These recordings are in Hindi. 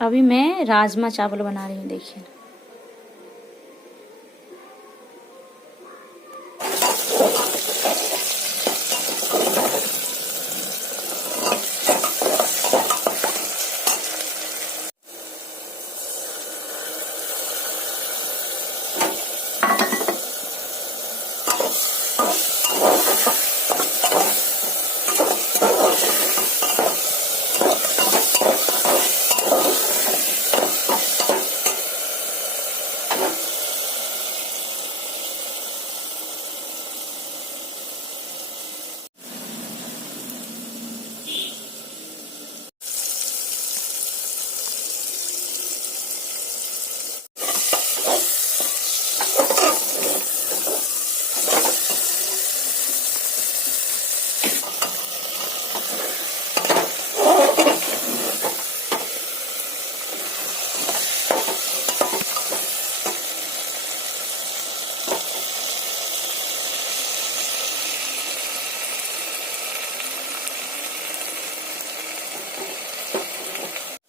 अभी मैं राजमा चावल बना रही हूँ, देखिए।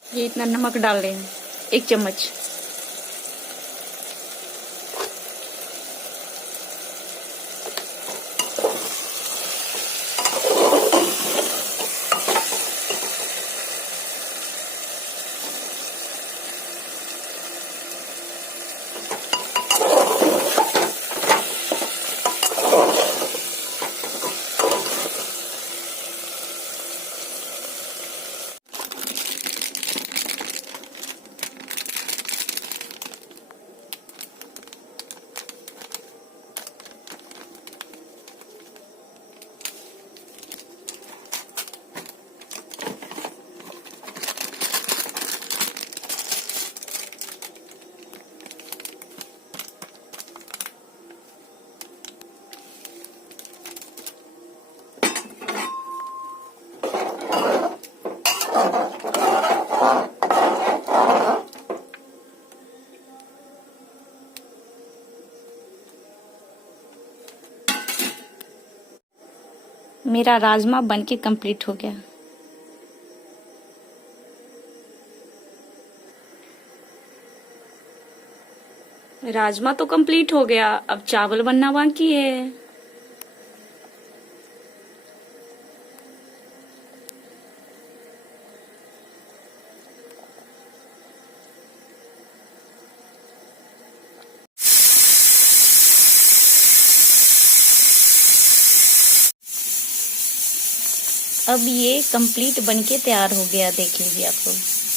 ये इतना नमक डाल रहे हैं, 1 चम्मच। मेरा राजमा बनके कंप्लीट हो गया। राजमा तो कंप्लीट हो गया, अब चावल बनना बाकी है। अब ये कंप्लीट बनके तैयार हो गया, देख लीजिए आप लोग।